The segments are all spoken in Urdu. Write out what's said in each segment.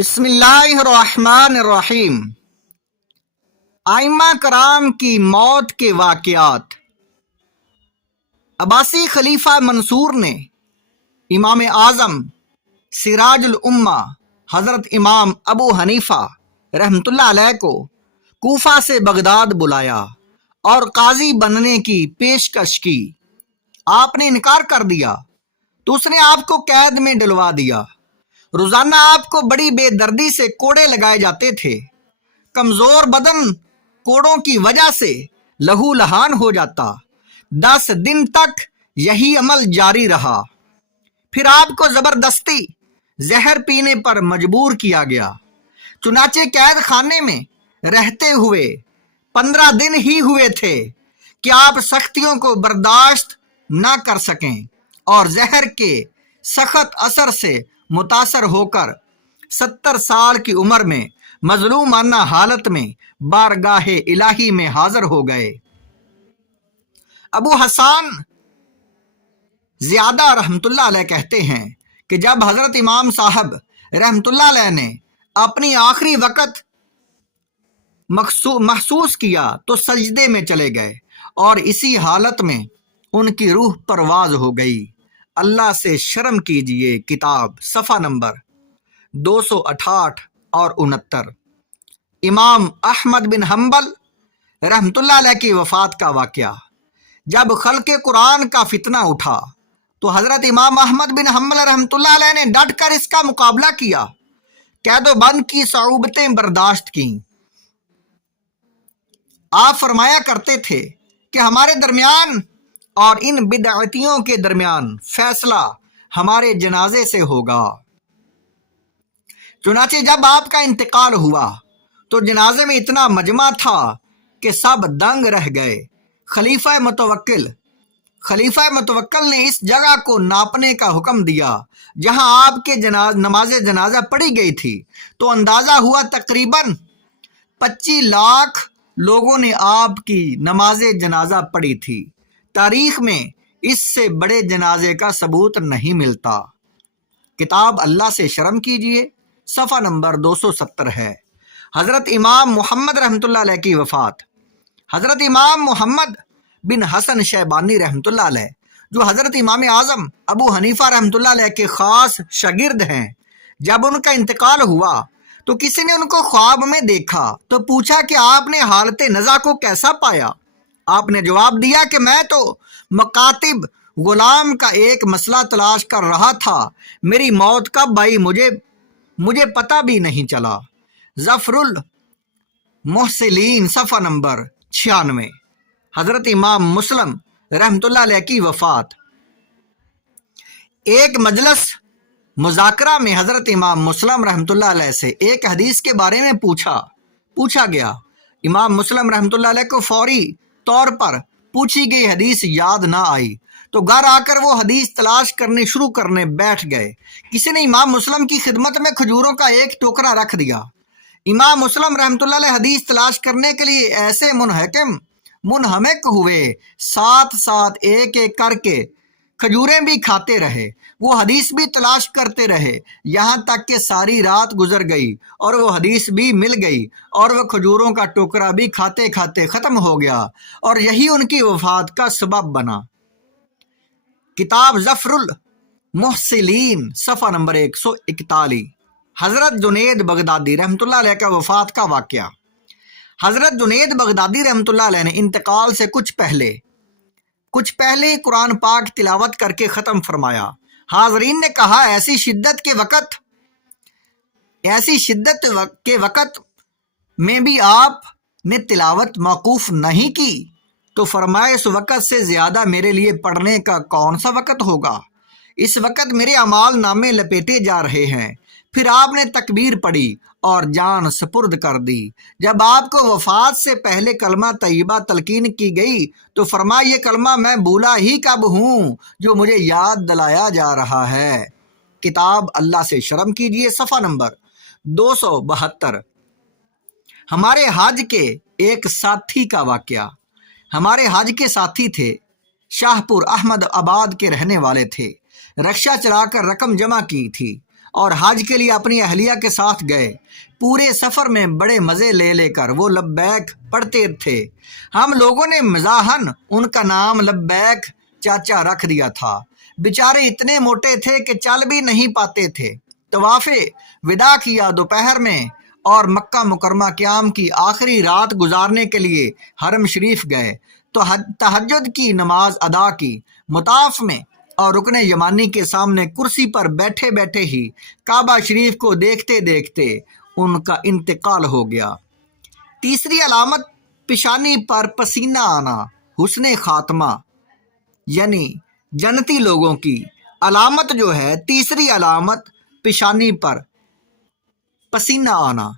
بسم اللہ الرحمن الرحیم۔ ائمہ کرام کی موت کے واقعات۔ عباسی خلیفہ منصور نے امام اعظم سراج الامہ حضرت امام ابو حنیفہ رحمۃ اللہ علیہ کو کوفہ سے بغداد بلایا اور قاضی بننے کی پیشکش کی۔ آپ نے انکار کر دیا تو اس نے آپ کو قید میں ڈلوا دیا۔ روزانہ آپ کو بڑی بے دردی سے کوڑے لگائے جاتے تھے۔ کمزور بدن کوڑوں کی وجہ سے لہو لہان ہو جاتا۔ 10 دن تک یہی عمل جاری رہا۔ پھر آپ کو زبردستی زہر پینے پر مجبور کیا گیا۔ چنانچہ قید خانے میں رہتے ہوئے 15 دن ہی ہوئے تھے کہ آپ سختیوں کو برداشت نہ کر سکیں اور زہر کے سخت اثر سے متاثر ہو کر 70 سال کی عمر میں مظلومانہ حالت میں بارگاہ الہی میں حاضر ہو گئے۔ ابو حسان زیادہ رحمت اللہ علیہ کہتے ہیں کہ جب حضرت امام صاحب رحمت اللہ علیہ نے اپنی آخری وقت محسوس کیا تو سجدے میں چلے گئے اور اسی حالت میں ان کی روح پرواز ہو گئی۔ اللہ سے شرم کیجئے کتاب صفحہ نمبر 268 اور 69۔ امام احمد بن حنبل رحمت اللہ علیہ کی وفات کا واقعہ۔ جب خلق قرآن کا فتنہ اٹھا تو حضرت امام احمد بن حنبل رحمت اللہ علیہ نے ڈٹ کر اس کا مقابلہ کیا، قید و بند کی صعوبتیں برداشت کیں۔ آپ فرمایا کرتے تھے کہ ہمارے درمیان اور ان بدعتیوں کے درمیان فیصلہ ہمارے جنازے سے ہوگا۔ چنانچہ جب آپ کا انتقال ہوا تو جنازے میں اتنا مجمع تھا کہ سب دنگ رہ گئے۔ خلیفہ متوکل نے اس جگہ کو ناپنے کا حکم دیا جہاں آپ کے نماز جنازہ پڑھی گئی تھی، تو اندازہ ہوا تقریباً 25 لاکھ لوگوں نے آپ کی نماز جنازہ پڑھی تھی۔ تاریخ میں اس سے بڑے جنازے کا ثبوت نہیں ملتا۔ کتاب اللہ سے شرم کیجئے صفحہ نمبر 270 ہے۔ حضرت امام محمد رحمت اللہ علیہ کی وفات۔ حضرت امام محمد بن حسن شیبانی رحمت اللہ علیہ، جو حضرت امام اعظم ابو حنیفہ رحمت اللہ علیہ کے خاص شاگرد ہیں، جب ان کا انتقال ہوا تو کسی نے ان کو خواب میں دیکھا تو پوچھا کہ آپ نے حالت نزا کو کیسا پایا؟ آپ نے جواب دیا کہ میں تو مکاتب غلام کا ایک مسئلہ تلاش کر رہا تھا، میری موت کب آئی مجھے پتہ بھی نہیں چلا۔ ظفر المحسلین صفحہ نمبر 96۔ حضرت امام مسلم رحمت اللہ علیہ کی وفات۔ ایک مجلس مذاکرہ میں حضرت امام مسلم رحمت اللہ علیہ سے ایک حدیث کے بارے میں پوچھا گیا۔ امام مسلم رحمت اللہ علیہ کو فوری طور پر پوچھی گئی حدیث یاد نہ آئی تو گھر آ کر وہ حدیث تلاش شروع کرنے بیٹھ گئے۔ کسی نے امام مسلم کی خدمت میں کھجوروں کا ایک ٹوکرا رکھ دیا۔ امام مسلم رحمت اللہ علیہ حدیث تلاش کرنے کے لیے ایسے منہمک ہوئے، ساتھ ایک ایک کر کے کھجوریں بھی کھاتے رہے، وہ حدیث بھی تلاش کرتے رہے، یہاں تک کہ ساری رات گزر گئی اور وہ حدیث بھی مل گئی اور وہ کھجوروں کا ٹوکرا بھی کھاتے کھاتے ختم ہو گیا، اور یہی ان کی وفات کا سبب بنا۔ کتاب ظفر المحسلین صفحہ نمبر 141۔ حضرت جنید بغدادی رحمت اللہ علیہ کا وفات کا واقعہ۔ حضرت جنید بغدادی رحمت اللہ علیہ نے انتقال سے کچھ پہلے قرآن پاک تلاوت کر کے ختم فرمایا۔ حاضرین نے کہا ایسی شدت کے وقت میں بھی آپ نے تلاوت موقوف نہیں کی؟ تو فرمایا اس وقت سے زیادہ میرے لیے پڑھنے کا کون سا وقت ہوگا؟ اس وقت میرے اعمال نامے لپیٹے جا رہے ہیں۔ پھر آپ نے تکبیر پڑھی اور جان سپرد کر دی۔ جب آپ کو وفات سے پہلے کلمہ طیبہ تلقین کی گئی تو فرمایا یہ کلمہ میں بھولا ہی کب ہوں جو مجھے یاد دلایا جا رہا ہے۔ کتاب اللہ سے شرم کیجئے صفحہ نمبر 272۔ ہمارے حج کے ایک ساتھی کا واقعہ۔ ہمارے حج کے ساتھی تھے، شاہ پور احمد آباد کے رہنے والے تھے۔ رکشہ چلا کر رقم جمع کی تھی اور حج کے لیے اپنی اہلیہ کے ساتھ گئے۔ پورے سفر میں بڑے مزے لے لے کر وہ لبیک پڑھتے تھے۔ ہم لوگوں نے مزاحن ان کا نام لبیک چاچا رکھ دیا تھا۔ بیچارے اتنے موٹے تھے کہ چل بھی نہیں پاتے تھے۔ طواف وداع کیا دوپہر میں اور مکہ مکرمہ قیام کی آخری رات گزارنے کے لیے حرم شریف گئے تو تہجد کی نماز ادا کی۔ مطاف میں اور رکن یمانی کے سامنے کرسی پر بیٹھے بیٹھے ہی کعبہ شریف کو دیکھتے دیکھتے ان کا انتقال ہو گیا۔ تیسری علامت پیشانی پر پسینہ آنا، حسن خاتمہ، یعنی جنتی لوگوں کی علامت جو ہے، تیسری علامت پیشانی پر پسینہ آنا۔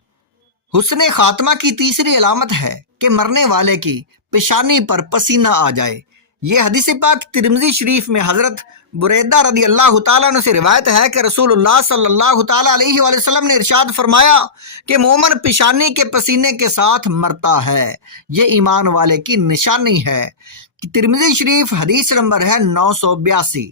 حسن خاتمہ کی تیسری علامت ہے کہ مرنے والے کی پیشانی پر پسینہ آ جائے۔ یہ حدیث پاک ترمذی شریف میں حضرت بریدہ رضی اللہ تعالیٰ عنہ سے روایت ہے کہ رسول اللہ صلی اللہ تعالیٰ علیہ وآلہ وسلم نے ارشاد فرمایا کہ مومن پیشانی کے پسینے کے ساتھ مرتا ہے، یہ ایمان والے کی نشانی ہے۔ ترمذی شریف حدیث نمبر ہے 982۔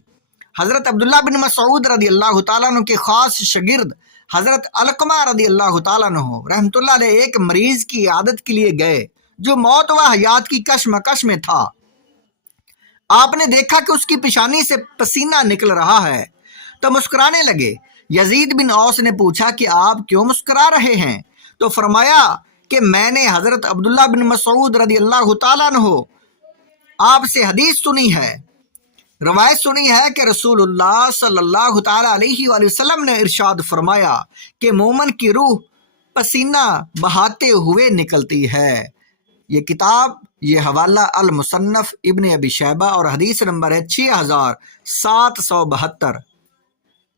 حضرت عبداللہ بن مسعود رضی اللہ تعالیٰ عنہ کے خاص شاگرد حضرت علقمہ رضی اللہ تعالیٰ عنہ رحمۃ اللہ علیہ ایک مریض کی عیادت کے لیے گئے جو موت و حیات کی کشمکش میں تھا۔ آپ نے دیکھا کہ اس کی پیشانی سے پسینہ نکل رہا ہے تو مسکرانے لگے۔ یزید بن اوس نے پوچھا کہ آپ کیوں مسکرا رہے ہیں؟ تو فرمایا کہ میں نے حضرت عبداللہ بن مسعود رضی اللہ تعالیٰ عنہ آپ سے حدیث سنی ہے، روایت سنی ہے کہ رسول اللہ صلی اللہ تعالیٰ علیہ وآلہ وسلم نے ارشاد فرمایا کہ مومن کی روح پسینہ بہاتے ہوئے نکلتی ہے۔ یہ کتاب، یہ حوالہ المصنف ابن ابی شیبہ اور حدیث نمبر ہے 6772۔